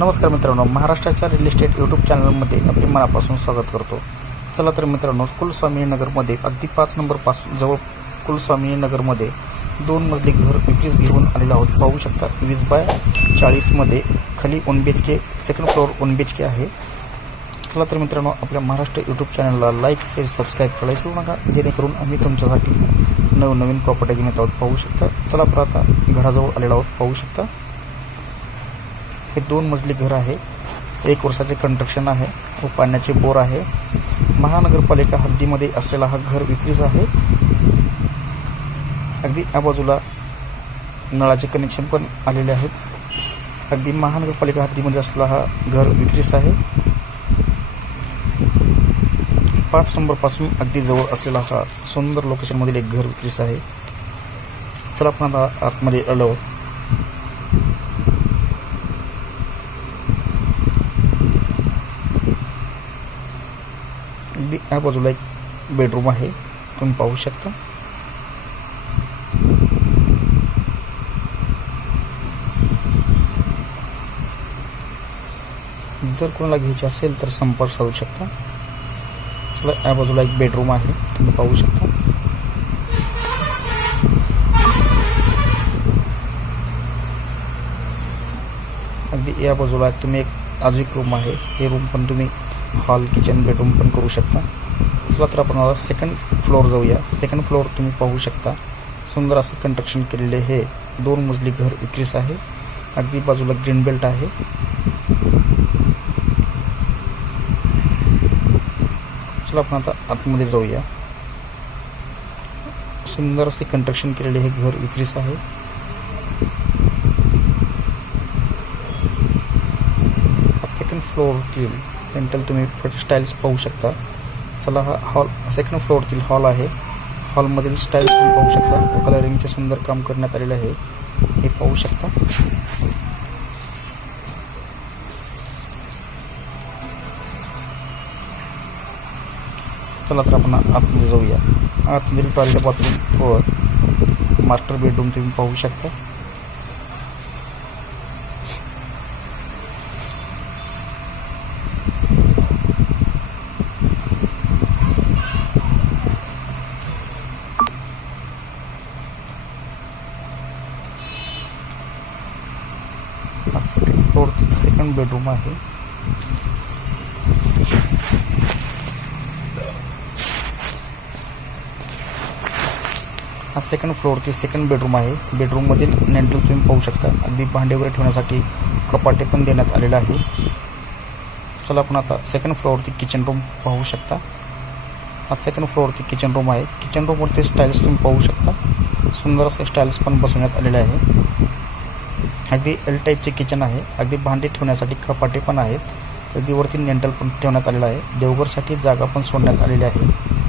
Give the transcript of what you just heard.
नमस्कार मित्रांनो महाराष्ट्राच्या रिअल इस्टेट यूट्यूब चॅनलमध्ये आपले मनापासून स्वागत करतो. चला तर मित्रांनो कुलस्वामी नगरमध्ये अगदी पाच नंबरपासून जवळ कुलस्वामी नगरमध्ये दोन मजली घर विक्रीस घेऊन आलेलो आहोत. पाहू शकता वीस बाय चाळीसमध्ये खाली one B H K second floor one B H K आहे. चला तर मित्रांनो आपल्या महाराष्ट्र यूट्यूब चॅनलला लाईक शेअर सबस्क्राईब करायला विसरू नका. जेणेकरून आम्ही तुमच्यासाठी नवनवीन प्रॉपर्टी घेण्यात आहोत. पाहू शकता चला तर आता घराजवळ आलेलो आहोत. पाहू शकता हे दोन मजली घर आहे. एक वर्षाचे कंस्ट्रक्शन आहे. व पाण्याचे बोर आहे. महानगरपालिका हद्दीमध्ये असलेला हा घर विक्रीस आहे. अगदी या बाजूला नळाचे कनेक्शन पण आलेले आहेत. अगदी महानगरपालिका हद्दीमध्ये असलेला हा घर विक्रीस आहे. पाच नंबरपासून अगदी जवळ असलेला हा सुंदर लोकेशनमधील एक घर विक्रीस आहे. चला आपण आता आतमध्ये आलो. अगदी या बाजूला एक बेडरूम आहे. तुम्ही पाहू शकता. जर कोणाला घ्यायची असेल तर संपर्क साधू शकता. चला या बाजूला एक बेडरूम आहे. तुम्ही पाहू शकता. अगदी या बाजूला तुम्ही एक अजून एक रूम आहे. हे रूम पण तुम्ही हॉल किचन बेडरूम पण करू शकता. चला तर आपण सेकंड फ्लोअर जाऊया. सेकंड फ्लोअर तुम्ही पाहू शकता. सुंदर असं कंस्ट्रक्शन केलेले हे दोन मजली घर विक्रीस आहे. अगदी बाजूला ग्रीन बेल्ट आहे. चला आपण आता आतमध्ये जाऊया. सुंदर असे कंस्ट्रक्शन केलेले हे घर विक्रीस आहे. सेकंड फ्लोअरतील रेंटल तुम्ही स्टाईल्स पाहू शकता. चला हा हॉल सेकंड फ्लोअरतील हॉल आहे. हॉलमधील स्टाईल्स तुम्ही पाहू शकता. कलरिंगचे सुंदर काम करण्यात आलेलं आहे. हे पाहू शकता. चला तर आपण आतमध्ये जाऊया. आतमधील टॉयलेट बाथरूम व मास्टर बेडरूम तुम्ही पाहू शकता हा सेकंड सेकंड बेडरूम आहे. हा सेकंड फ्लोअरची सेकंड बेडरूम आहे. बेडरूममधील नेंटल तुम्ही पाहू शकता. अगदी भांडे वगैरे ठेवण्यासाठी कपाटे पण देण्यात आलेलं आहे. चला आपण आता सेकंड फ्लोअरवरती किचन रूम पाहू शकता. हा सेकंड फ्लोअरवरती किचन रूम आहे. किचन रूमवरती स्टाईल्स तुम्ही पाहू शकता. सुंदर असे स्टाईल्स पण बसवण्यात आलेले आहे. अगदी एल टाईपचे किचन आहे. अगदी भांडी ठेवण्यासाठी कपाटे पण आहेत. अगदी वरती नेंटल पण ठेवण्यात आलेलं आहे. देवघरसाठी जागा पण सोडण्यात आलेली आहे.